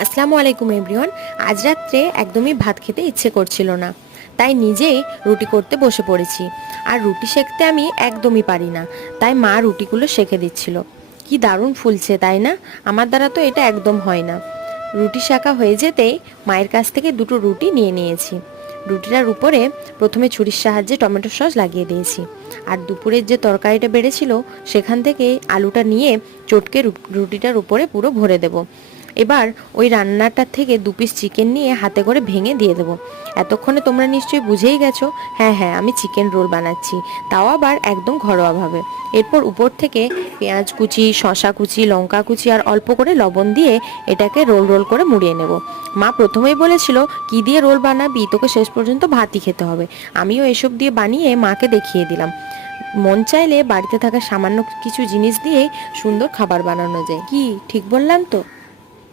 আসসালামু আলাইকুম এভরিওয়ান। আজ রাত্রে একদমই ভাত খেতে ইচ্ছে করছিল না, তাই নিজেই রুটি করতে বসে পড়েছি। আর রুটি সেঁকতে আমি একদমই পারি না, তাই মা রুটিগুলো সেঁকে দিচ্ছিল। কি দারুণ ফুলছে, তাই না? আমার দ্বারা তো এটা একদম হয় না। রুটি সেঁকা হয়ে যেতেই মায়ের কাছ থেকে দুটো রুটি নিয়ে নিয়েছি। রুটিটার উপরে প্রথমে ছুরির সাহায্যে টমেটো সস লাগিয়ে দিয়েছি। আর দুপুরের যে তরকারিটা বেড়েছিল সেখান থেকে আলুটা নিয়ে চটকে রুটিটার উপরে পুরো ভরে দেব। এবার ওই রান্নাটার থেকে 2 পিস চিকেন নিয়ে হাতে করে ভেঙে দিয়ে দেবো। এতক্ষণে তোমরা নিশ্চয়ই বুঝেই গেছো, হ্যাঁ হ্যাঁ, আমি চিকেন রোল বানাচ্ছি, তাও আবার একদম ঘরোয়াভাবে। এরপর উপর থেকে পেঁয়াজ কুচি, শসা কুচি, লঙ্কা কুচি আর অল্প করে লবণ দিয়ে এটাকে রোল রোল করে মুড়িয়ে নেব। মা প্রথমেই বলেছিল, কি দিয়ে রোল বানাবি, তোকে শেষ পর্যন্ত ভাতই খেতে হবে। আমিও এসব দিয়ে বানিয়ে মাকে দেখিয়ে দিলাম। মন চাইলে বাড়িতে থাকা সামান্য কিছু জিনিস দিয়ে সুন্দর খাবার বানানো যায়। কি ঠিক বললাম তো?